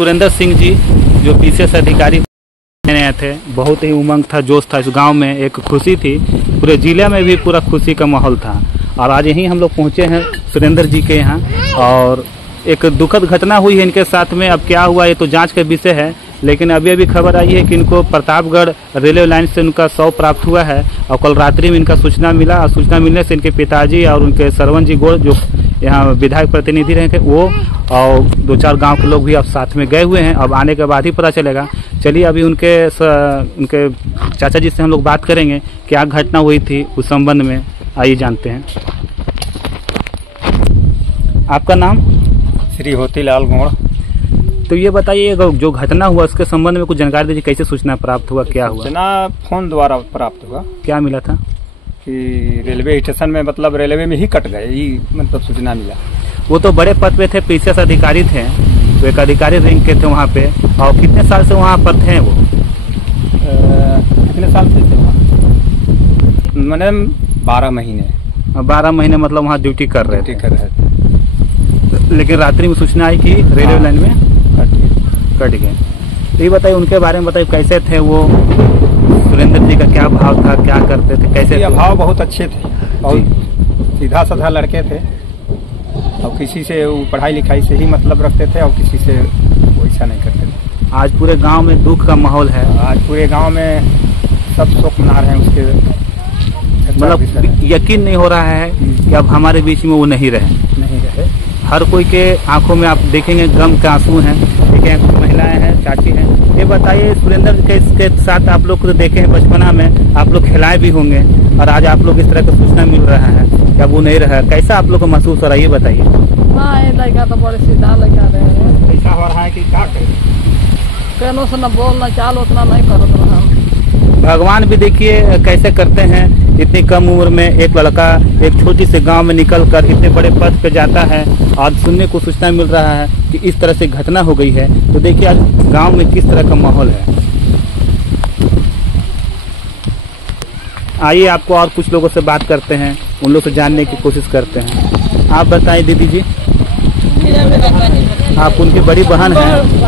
सुरेंद्र सिंह जी जो पीसीएस अधिकारी आए थे। बहुत ही उमंग था, जोश था इस गांव में, एक खुशी थी, पूरे जिले में भी पूरा खुशी का माहौल था। और आज यहीं हम लोग पहुंचे हैं सुरेंद्र जी के यहाँ, और एक दुखद घटना हुई है इनके साथ में। अब क्या हुआ ये तो जांच का विषय है, लेकिन अभी अभी खबर आई है कि इनको प्रतापगढ़ रेलवे लाइन से उनका शव प्राप्त हुआ है। और कल रात्रि में इनका सूचना मिला, और सूचना मिलने से इनके पिताजी और उनके सरवन जी गोड़ जो यहाँ विधायक प्रतिनिधि रहे थे वो, और 2-4 गांव के लोग भी अब साथ में गए हुए हैं। अब आने के बाद ही पता चलेगा। चलिए अभी उनके चाचा जी से हम लोग बात करेंगे, क्या घटना हुई थी उस संबंध में, आइए जानते हैं। आपका नाम? श्री होतीलाल गोड़। तो ये बताइए जो घटना हुआ उसके संबंध में कुछ जानकारी दीजिए, कैसे सूचना प्राप्त हुआ, क्या हुआ? सूचना फोन द्वारा प्राप्त हुआ। क्या मिला था? कि रेलवे स्टेशन में, मतलब रेलवे में ही कट गए, ये मतलब सूचना मिला। वो तो बड़े पद पे थे, पीसीएस अधिकारी थे, तो एक अधिकारी रैंक के थे वहाँ पे। और कितने साल से वहाँ पर थे वो? कितने साल से थे वहाँ? मैंने 12 महीने। 12 महीने मतलब वहाँ ड्यूटी कर रहे थे। लेकिन रात्रि में सूचना आई कि रेलवे लाइन में कट गए। तो ये बताइए उनके बारे में बताइए, कैसे थे वो? सुरेंद्र जी का क्या भाव था, क्या करते थे, कैसे? भाव बहुत अच्छे थे, बहुत सीधा साधा लड़के थे, और किसी से वो पढ़ाई लिखाई से ही मतलब रखते थे, और किसी से वैसा नहीं करते थे। आज पूरे गांव में दुख का माहौल है। आज पूरे गांव में सब शोक मना रहे हैं उसके। मतलब यकीन नहीं हो रहा है कि अब हमारे बीच में वो नहीं रहे। हर कोई के आंखों में आप देखेंगे गम के आंसू हैं। देखिए महिलाएं हैं, चाची हैं। ये बताइए सुरेंद्र के साथ आप लोग तो देखे हैं बचपना में, आप लोग खिलाए भी होंगे, और आज आप लोग इस तरह का सूचना मिल रहा है कि अब वो नहीं रहा, कैसा आप लोग को महसूस हो रहा है, ये बताइए। लड़का तो बड़े सीधा लगा रहे हैं। ऐसा हो रहा है कि क्या करें, कहनो से न बोलना चाल उतना नहीं करत रहा। भगवान भी देखिए कैसे करते हैं, इतनी कम उम्र में एक लड़का एक छोटी से गांव में निकलकर इतने बड़े पद पे जाता है। आज सुनने को सूचना मिल रहा है कि इस तरह से घटना हो गई है, तो देखिए आज गांव में किस तरह का माहौल है। आइए आपको और कुछ लोगों से बात करते हैं, उन लोग से जानने की कोशिश करते हैं। आप बताइए दीदी जी, आप उनकी बड़ी बहन हैं।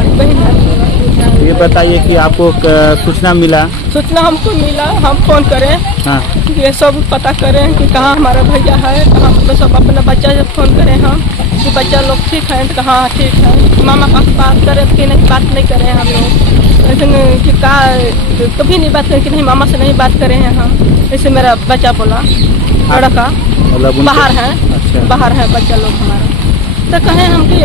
ये बताइए कि आपको सूचना मिला? सूचना हमको मिला, हम फोन करें। हाँ। ये सब पता करें कि कहाँ हमारा भैया है, कहाँ तो सब अपना बच्चा जब फोन करें हम कि बच्चा लोग ठीक है, तो कहाँ ठीक है। मामा का बात करें कि नहीं, बात नहीं करें हम लोग। लेकिन कि कहा कभी नहीं बात करें कि नहीं, मामा से नहीं बात करें हैं हम। जैसे मेरा बच्चा बोला, लड़का बाहर है। अच्छा। बाहर है बच्चा लोग हमारा। तो कहें हम कि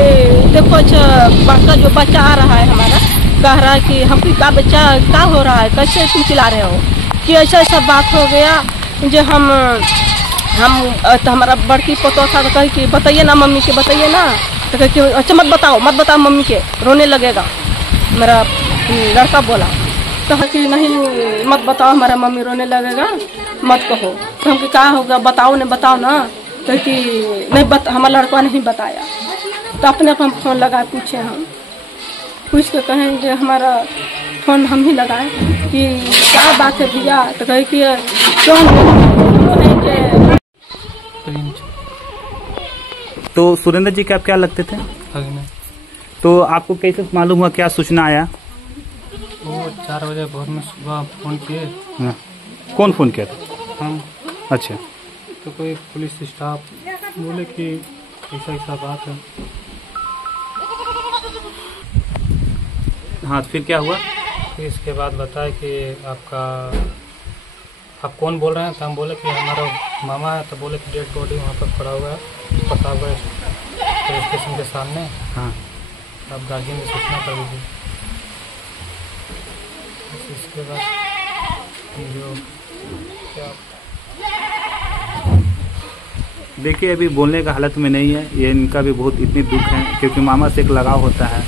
देखो अच्छा बाका जो बच्चा आ रहा है हमारा, कह रहा है कि हमको का बच्चा क्या हो रहा है, कैसे तुम चिल्ला रहे हो, कि ऐसा ऐसा बात हो गया जो हम तो हमारा बड़की पोतो था, तो कहे कि बताइए ना मम्मी के, बताइए ना। तो कहे कि अच्छा मत बताओ मम्मी के, रोने लगेगा। मेरा लड़का बोला, कहा कि नहीं मत बताओ, हमारा मम्मी रोने लगेगा, मत कहो। तो हम क्या होगा, बताओ ना। तो कि नहीं हमारा लड़का नहीं बताया। तो अपने को हम फोन लगाए पूछे, हम पूछ के कहें कि हमारा फोन हम ही लगाए कि क्या बात है भैया। तो कहे कि क्यों। तो सुरेंद्र जी के आप क्या लगते थे? तो आपको कैसे मालूम हुआ, क्या सूचना आया? वो 4 बजे भोर में सुबह फोन किए। हाँ। कौन फोन किया था? हम। अच्छा। तो कोई पुलिस स्टाफ बोले कि ऐसा बात है। हाँ, फिर क्या हुआ? फिर इसके बाद बताया कि आप कौन बोल रहे हैं? तो हम बोले कि हमारा मामा है। तो बोले कि डेड बॉडी वहाँ पर पड़ा हुआ है प्रतापगढ़ स्टेशन के सामने। हाँ। आप गार्जियन में सूचना कर दीजिए। इसके बाद जो क्या, देखिए अभी बोलने का हालत में नहीं है, ये इनका भी बहुत इतनी दुख है, क्योंकि मामा से एक लगाव होता है,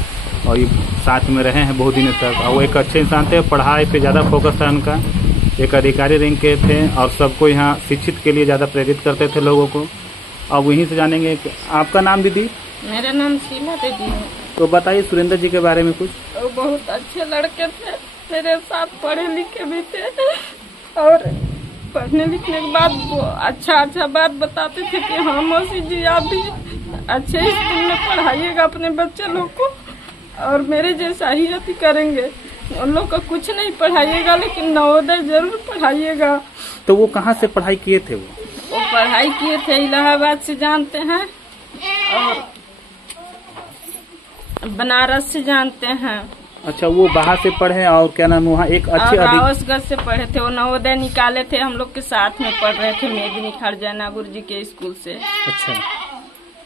और ये साथ में रहे हैं बहुत दिनों तक, और वो एक अच्छे इंसान थे, पढ़ाई पे ज़्यादा फोकस था उनका, एक अधिकारी रैंक के थे, और सबको यहाँ शिक्षित के लिए ज़्यादा प्रेरित करते थे लोगों को। अब वहीं से जानेंगे कि आपका नाम दीदी? मेरा नाम सीमा देवी है। तो बताइए सुरेंद्र जी के बारे में कुछ। वो बहुत अच्छे लड़के थे, मेरे साथ पढ़े लिखे भी थे, और पढ़ने लिखने के बाद वो अच्छा बात बताते थे कि हाँ मौसी जी आप भी अच्छे स्कूल में पढ़ाइएगा अपने बच्चे लोग को, और मेरे जैसा ही अति करेंगे। उन लोग को कुछ नहीं पढ़ाइएगा, लेकिन नवोदय जरूर पढ़ाइएगा। तो वो कहाँ से पढ़ाई किए थे? वो पढ़ाई किए थे इलाहाबाद से जानते हैं, और बनारस से जानते हैं। अच्छा, वो बाहर से पढ़े और क्या नाम वहाँ एक अच्छे रावसगढ़ से पढ़े थे। वो नवोदय निकाले थे, हम लोग के साथ में पढ़ रहे थे मेदिनी खरजाना गुरु जी के स्कूल से। अच्छा,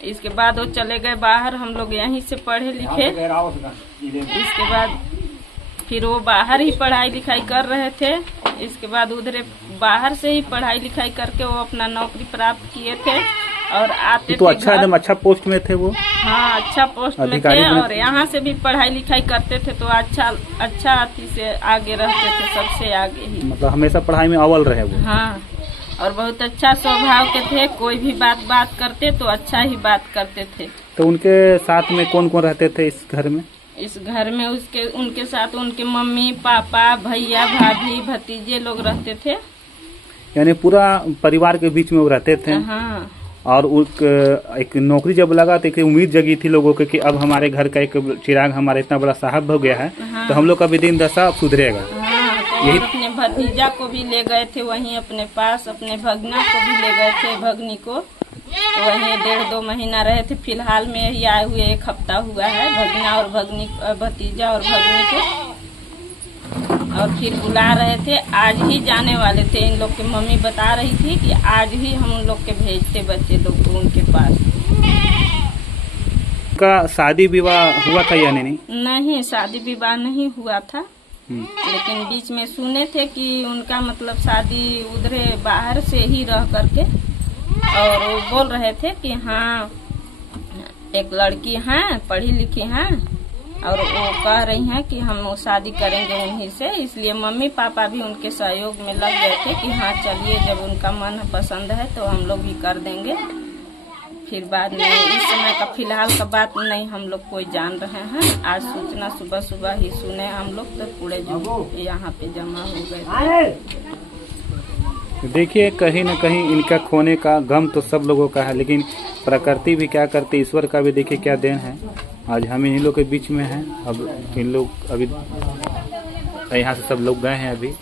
इसके बाद वो चले गए बाहर, हम लोग यहीं से पढ़े लिखे। इसके बाद फिर वो बाहर ही पढ़ाई लिखाई कर रहे थे। इसके बाद उधर बाहर से ही पढ़ाई लिखाई करके वो अपना नौकरी प्राप्त किए थे और आते तो थे अच्छा एकदम अच्छा पोस्ट में थे वो। हाँ, अच्छा पोस्ट में थे और यहाँ से भी पढ़ाई लिखाई करते थे, तो अच्छा अति से आगे रहते थे, सबसे आगे ही। मतलब हमेशा पढ़ाई में अव्वल रहे वो। हाँ, और बहुत अच्छा स्वभाव के थे। कोई भी बात करते तो अच्छा ही बात करते थे। तो उनके साथ में कौन कौन रहते थे इस घर में? इस घर में उनके साथ उनके मम्मी पापा भैया भाभी भतीजे लोग रहते थे। यानी पूरा परिवार के बीच में वो रहते थे। हाँ। और एक नौकरी जब लगा तो एक उम्मीद जगी थी लोगों के कि अब हमारे घर का एक चिराग हमारा इतना बड़ा साहब हो गया है। हाँ। तो हम लोग का भी दिन दशा सुधरेगा। हाँ, तो यही अपने भतीजा को भी ले गए थे वहीं अपने पास, अपने भगना को भी ले गए थे, भगनी को वहीं 1.5-2 महीना रहे थे। फिलहाल में ही आए हुए 1 हफ्ता हुआ है भगना और भगनी, भतीजा और भगनी को। और फिर बुला रहे थे, आज ही जाने वाले थे। इन लोग की मम्मी बता रही थी कि आज ही हम उन लोग के भेजते बच्चे लोग को उनके पास। का शादी विवाह हुआ था या नहीं? नहीं, शादी विवाह नहीं हुआ था। लेकिन बीच में सुने थे कि उनका मतलब शादी उधरे बाहर से ही रह करके, और वो बोल रहे थे कि हाँ एक लड़की है, पढ़ी लिखी है, और वो कह रही हैं कि हम वो शादी करेंगे उन्हीं से। इसलिए मम्मी पापा भी उनके सहयोग में लग गए थे कि हाँ चलिए, जब उनका मन पसंद है तो हम लोग भी कर देंगे। फिर बाद में इस समय का फिलहाल का बात नहीं हम लोग कोई जान रहे हैं। आज सूचना सुबह ही सुने हम लोग, तो पूरे जो यहाँ पे जमा हो गए थे। देखिए, कहीं न कहीं इनका खोने का गम तो सब लोगों का है, लेकिन प्रकृति भी क्या करती, ईश्वर का भी देखिए क्या देन है। आज हम इन लोग के बीच में हैं। अब इन लोग अभी यहाँ से सब लोग गए हैं अभी,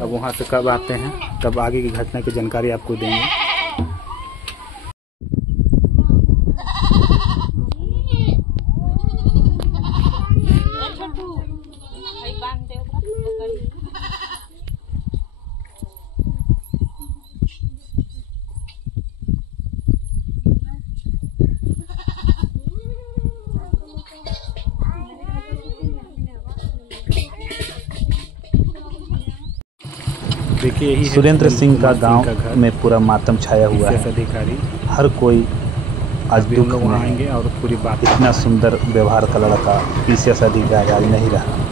अब वहाँ से कब आते हैं तब आगे की घटना की जानकारी आपको देंगे। देखिए, यही सुरेंद्र सिंह का गांव में पूरा मातम छाया हुआ है। अधिकारी हर कोई आज दुख लोग में आएंगे और पूरी बात। इतना सुंदर व्यवहार का लड़का पीसीएस अधिकारी आज नहीं रहा।